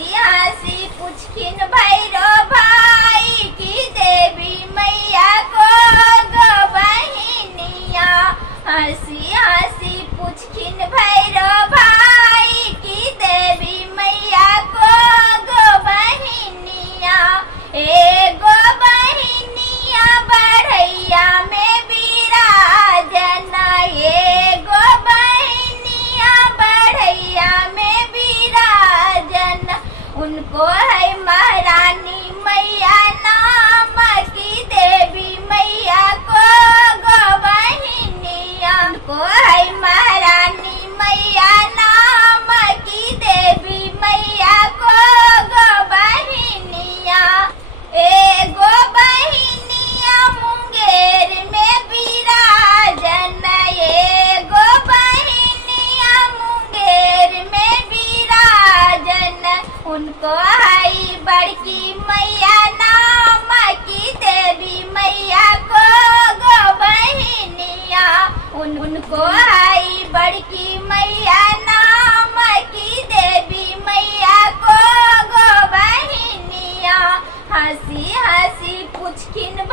हंसी हंसी पूछखिन भैरो भाई की देवी मैया को गो बहिनिया। हंसी हंसी पूछखिन भैरो भाई की देवी मैया को गो बहिनिया। एगो बहिनिया बढ़ैया में विराजन, एगो बहिनिया बढ़ैया में विराजन। उनको है महारानी मैया नाम की देवी मैया को गो बहिनिया। उनको है महारानी मैया नाम की देवी मैया को गो बहिनिया। एगो बहिनिया मुंगेर में विराजन, एगो बहिनिया मुंगेर में विराजन। उनको है बड़की मैया नाम की देवी मैया को गो बहिनिया। उनको है बड़की मैया नाम की देवी मैया को गो बहिनिया। हंसी हंसी पूछखिन